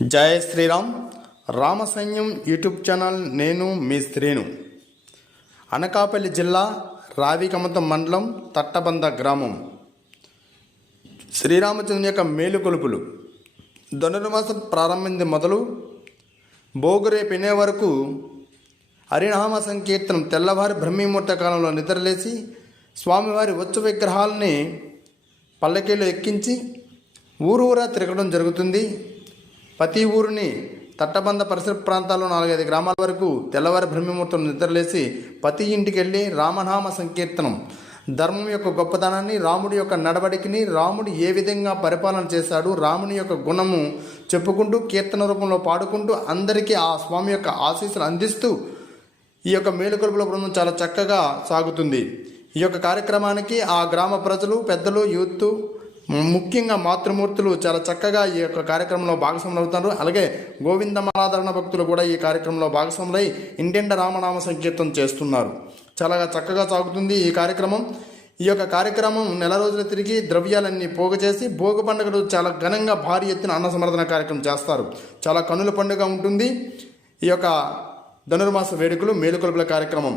జై Sriram. రామసైన్యం YouTube channel. నేను మీ శ్రీను. అనకాపల్లి జిల్లా రావికమతం మండలం తట్టబంద గ్రామం. శ్రీరామచంద్రుని యొక్క మేలుకొలుపులు ధనుర్మాసం ప్రారంభింది మొదలు భోగురేపినే వరకు హరినామ సంకీర్తనం. తెల్లవారి బ్రహ్మీముహూర్త కాలంలో నిద్రలేసి స్వామివారి వచ్చు విగ్రహాలని పల్లకీలో ఎక్కించి ఊరూరా తిరగడం జరుగుతుంది. ప్రతి ఊరిని తట్టబంద పరిసర ప్రాంతాల్లో 4-5 గ్రామాల వరకు తెల్లవారి బ్రహ్మముహూర్తం నిద్రలేసి ప్రతి ఇంటికి వెళ్ళి రామనామ సంకీర్తనం, ధర్మం యొక్క గొప్పతనాన్ని, రాముడి యొక్క నడవడికని, రాముడు ఏ విధంగా పరిపాలన చేశాడు, రాముని యొక్క గుణము చెప్పుకుంటూ కీర్తన రూపంలో పాడుకుంటూ అందరికీ ఆ స్వామి యొక్క ఆశీస్సులు అందిస్తూ ఈ యొక్క మేలుకొలుపుల బృందం చాలా చక్కగా సాగుతుంది. ఈ యొక్క కార్యక్రమానికి ఆ గ్రామ ప్రజలు, పెద్దలు, యూత్, ముఖ్యంగా మాతృమూర్తులు చాలా చక్కగా ఈ యొక్క కార్యక్రమంలో భాగస్వాములు అవుతారు. అలాగే గోవిందమారాధన భక్తులు కూడా ఈ కార్యక్రమంలో భాగస్వాములై ఇంటింట రామనామ సంకీర్తన చేస్తున్నారు. చాలా చక్కగా సాగుతుంది ఈ కార్యక్రమం. ఈ యొక్క కార్యక్రమం నెల రోజులు తిరిగి ద్రవ్యాలన్నీ పోగు చేసి భోగి పండుగలు చాలా ఘనంగా భారీ ఎత్తున అన్న సమర్థన కార్యక్రమం చేస్తారు. చాలా కన్నుల పండుగ ఉంటుంది ఈ యొక్క ధనుర్మాస వేడుకలు మేలుకొలుపుల కార్యక్రమం.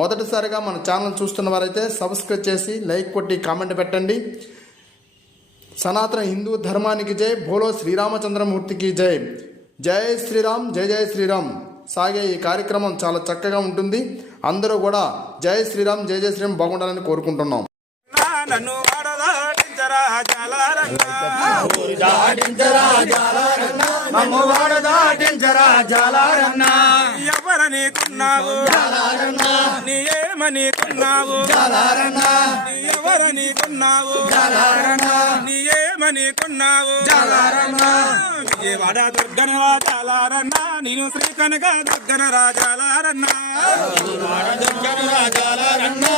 మొదటిసారిగా మన ఛానల్ చూస్తున్న వారైతే సబ్స్క్రైబ్ చేసి లైక్ కొట్టి కామెంట్ పెట్టండి. సనాతన హిందూ ధర్మానికి జై, బోలో శ్రీరామచంద్రమూర్తికి జై. జై శ్రీరామ్, జై జై శ్రీరామ్. సాగే ఈ కార్యక్రమం చాలా చక్కగా ఉంటుంది. అందరూ కూడా జై శ్రీరామ్, జై జై శ్రీరామ్ బాగుండాలని కోరుకుంటున్నాం. ఎవరని కొన్నావు నీ ఏమని కొన్నావు, ఎవరని కొన్నావు నీ ఏమని కొన్నావు. విజయవాడ దుర్గన రాజాలారన్నా, నేను శ్రీ కనక దుర్గన రాజాలారన్నా, ఊరు దాటించరాజాలారన్నా,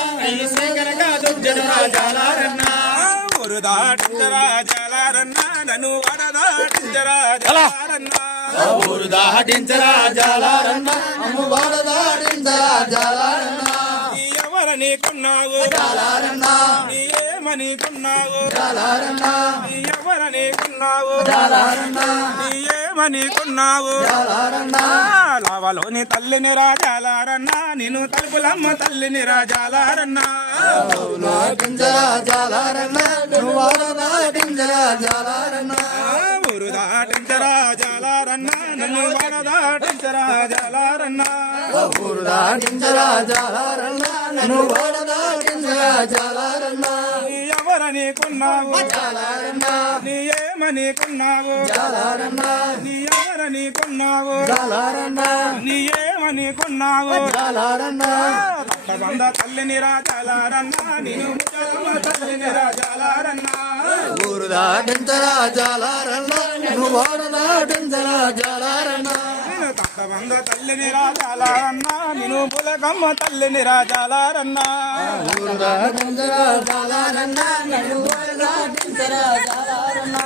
నన్ను వడదాటించరాజాలారన్నా, ఊరు దాటించరాజాలారన్నా, వడదాటించరాజాలారన్నా. ఎవరని కొన్నావు నీ ఏమని కొన్నావు, ఎవరని కొన్నావు నీ ఏమని కొన్నావు. లావలోని తల్లిని రాజాలారన్నా, నేను తలుపులమ్మ తల్లిని రాజాలారన్నా, ఊరు దాటించరాజాలారన్నా, నన్ను వడదాటించరాజాలారన్నా, ఊరు దాటించరాజాలారన్నా, నన్ను వడదాటించరాజాలారన్నా. ఎవరని కొన్నావు నీ ఏమని కొన్నావు, నీ ఎవరని కొన్నావు నీ ఏమని కొన్నావు. తట్టబంద తల్లిని రాజాలారన్నా, నేను ముసలమ్మ తల్లిని రాజాలారన్నా, ఊరు దాటించరాజాలారన్నా, నన్ను వడదాటించరాజాలారన్నా. తట్టబంద తల్లిని రాజాలారన్నా, నేను పులకమ్మ తల్లిని రాజాలారన్నా, ఊరు దాటించరాజాలారన్నా, నన్ను వడదాటించరాజాలారన్నా.